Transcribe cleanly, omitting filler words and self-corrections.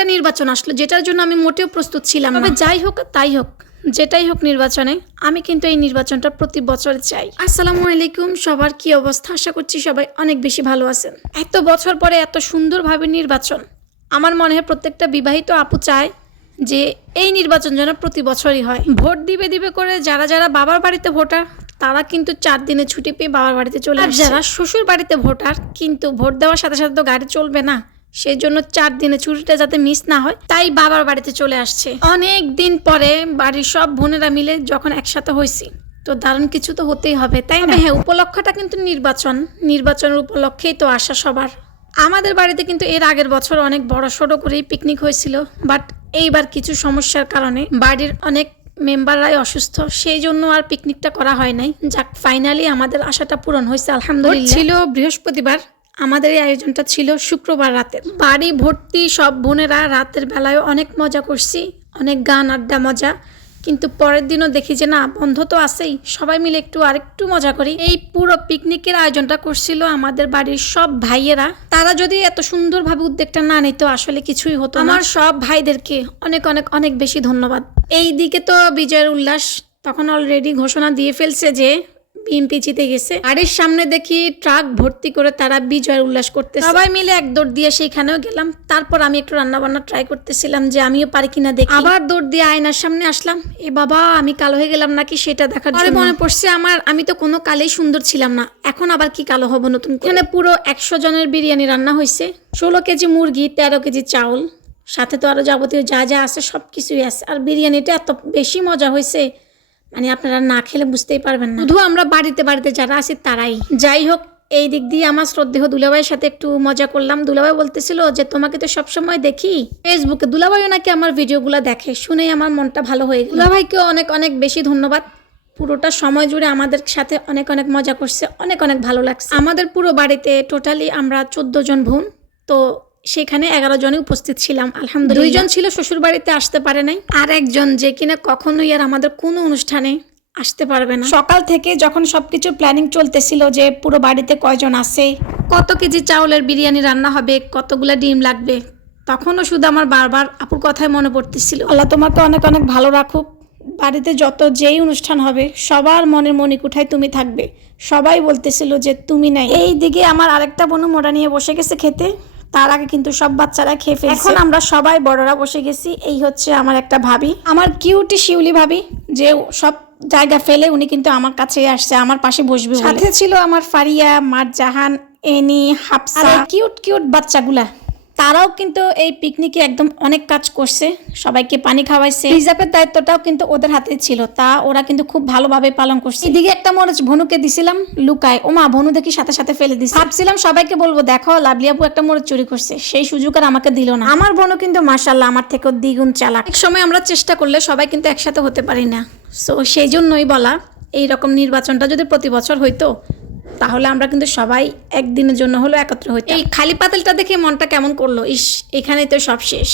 একটা নির্বাচন আসলো যেটার জন্য আমি মোটেও প্রস্তুত ছিলাম না। তবে যাই হোক তাই হোক, যেটাই হোক নির্বাচনে আমি কিন্তু এই নির্বাচনটা প্রতি বছর চাই। আসসালামু আলাইকুম, সবার কি অবস্থা? আশা করছি সবাই অনেক বেশি ভালো আছেন। এত বছর পরে এত সুন্দরভাবে নির্বাচন, আমার মনে হয় প্রত্যেকটা বিবাহিত আপু চায় যে এই নির্বাচন যেন প্রতি বছরই হয়। ভোট দিবে দিবে করে যারা যারা বাবার বাড়িতে ভোটার তারা কিন্তু 4 দিনে ছুটি পেয়ে বাবার বাড়িতে চলে আসে। যারা শ্বশুর বাড়িতে ভোটার কিন্তু ভোট দেওয়ার সাথে সাথে তো গাড়ি চলবে না, সেই জন্য 4 দিনে ছুটিটা যাতে মিস না হয় তাই বাবার বাড়িতে চলে আসছে। অনেক দিন পরে বাড়ির সব বোনেরা মিলে যখন একসাথে হয়েছি তো দারুণ কিছু তো হতেই হবে, তাই না? হ্যাঁ, উপলক্ষটা কিন্তু নির্বাচনের উপলক্ষেই তো আসা সবার। আমাদের বাড়িতে কিন্তু এর আগের বছর অনেক বড় সড়ো করেই পিকনিক হয়েছিল, বাট এইবার কিছু সমস্যার কারণে বাড়ির অনেক মেম্বাররাই অসুস্থ, সেই জন্য আর পিকনিকটা করা হয় নাই। যাক, ফাইনালি আমাদের আশাটা পূরণ হয়েছে আলহামদুলিল্লাহ। ছিল বৃহস্পতিবার, আমাদের এই আয়োজনটা ছিল শুক্রবার রাতের। বাড়ি ভর্তি সব বোনেরা, রাতের বেলায় অনেক মজা করছি, অনেক গান আড্ডা মজা। কিন্তু পরের দিনও দেখি যে না, বন্ধ তো আছেই, সবাই মিলে আরেকটু মজা করি। এই পুরো পিকনিকের আয়োজনটা করছিল আমাদের বাড়ির সব ভাইয়েরা। তারা যদি এত সুন্দরভাবে উদ্যোগটা না নিত আসলে কিছুই হতো না। আমার সব ভাইদেরকে অনেক অনেক অনেক বেশি ধন্যবাদ। এই দিকে তো বিজয়ের উল্লাস তখন অলরেডি ঘোষণা দিয়ে ফেলছে যে বিএনপি জিতে গেছে। বাড়ির সামনে দেখি ট্রাক ভর্তি করে তারা বিজয়ের উল্লাস করতে, সবাই মিলে এক দৌড় দিয়ে সেইখানেও গেলাম। তারপর আমি একটু রান্না বান্না ট্রাই করতেছিলাম যে আমিও পারি কিনা দেখি। আবার দৌড় দিয়ে আয়নার সামনে আসলাম, এ বাবা আমি কালো হয়ে গেলাম নাকি সেটা দেখার জন্য। মনে পড়ছে আমি তো কোনো কালেই সুন্দর ছিলাম না, এখন আবার কি কালো হবো নতুন। এখানে পুরো 100 জনের বিরিয়ানি রান্না হয়েছে, 16 কেজি মুরগি, 13 কেজি চাউল, সাথে তো আরো যাবতীয় যা যা আছে সব কিছুই আছে। আর বিরিয়ানিটা এত বেশি মজা হয়েছে মানে আপনারা না খেলে বুঝতেই পারবেন না। শুধু আমরা বাড়িতে বাড়িতে যারা আছি তারাই। যাই হোক, এই দিক দিয়ে আমার শ্রদ্ধেয় দুলাভাইয়ের সাথে একটু মজা করলাম। দুলাভাই বলতেছিল যে তোমাকে তো সবসময় দেখি ফেসবুকে, দুলাভাইও নাকি আমার ভিডিওগুলো দেখে, শুনেই আমার মনটা ভালো হয়ে গেল। দুলাভাইকে অনেক অনেক বেশি ধন্যবাদ, পুরোটা সময় জুড়ে আমাদের সাথে অনেক অনেক মজা করছে, অনেক অনেক ভালো লাগছে। আমাদের পুরো বাড়িতে টোটালি আমরা 14 জন বোন, তো সেখানে 11 জনে উপস্থিত ছিলাম আলহামদুলিল্লাহ। 2 জন ছিল শ্বশুর বাড়িতে আসতে পারে নাই, আর একজন যে কিনা কখনোই আর আমাদের কোনো অনুষ্ঠানে আসতে পারবে না। সকাল থেকে যখন সবকিছু প্ল্যানিং চলতেছিল যে পুরো বাড়িতে কয়জন আছে, কত কেজি চাউলের বিরিয়ানি রান্না হবে, কতগুলা ডিম লাগবে, তখনও শুধু আমার বারবার আপুর কথাই মনে পড়তেছিল। আল্লাহ তোমাকে অনেক অনেক ভালো রাখুক। বাড়িতে যত যেই অনুষ্ঠান হবে সবার মনের মণিকুঠায় তুমি থাকবে। সবাই বলতেছিল যে তুমি নাই। এই দিকে আমার আরেকটা বোনু মোড়া নিয়ে বসে গেছে খেতে, তার আগে কিন্তু সব বাচ্চারা খেয়ে ফেলছে। এখন আমরা সবাই বড়রা বসে গেছি। এই হচ্ছে আমার একটা ভাবি, আমার কিউটি শিউলি ভাবি, যে সব জায়গা ফেলে উনি কিন্তু আমার কাছে আসছে, আমার পাশে বসবে। সাথে ছিল আমার ফারিয়া, মারজাহান, এনি, হাফসা, কিউট কিউট বাচ্চাগুলা। তারাও কিন্তু এই পিকনিকে একদম অনেক কাজ করছে, সবাইকে পানি খাওয়াইছে। রিজার্ভের দায়িত্বটাও কিন্তু ওদের হাতে ছিল, তা ওরা কিন্তু খুব ভালোভাবে পালন করছে। এদিকে একটা মরিচ ভনুকে দিছিলাম লুকায়, ওমা ভনু দেখি সাথে সাথে ফেলে দিছে। ভাবছিলাম সবাইকে বলবো দেখো লাভলি আপু একটা মরিচ চুরি করছে, সেই সুযোগ আর আমাকে দিল না। আমার ভনু কিন্তু মাশাআল্লাহ আমার থেকেও দ্বিগুণ চালাক। এক সময় আমরা চেষ্টা করলে সবাই কিন্তু একসাথে হতে পারি না, সো সেই জন্যই বলা এইরকম নির্বাচনটা যদি প্রতি বছর হইতো তাহলে আমরা কিন্তু সবাই একদিনের জন্য হলো একত্র হইতাম। এই খালি পাতিলটা দেখে মনটা কেমন করলো, ইস এখানেই তো সব শেষ।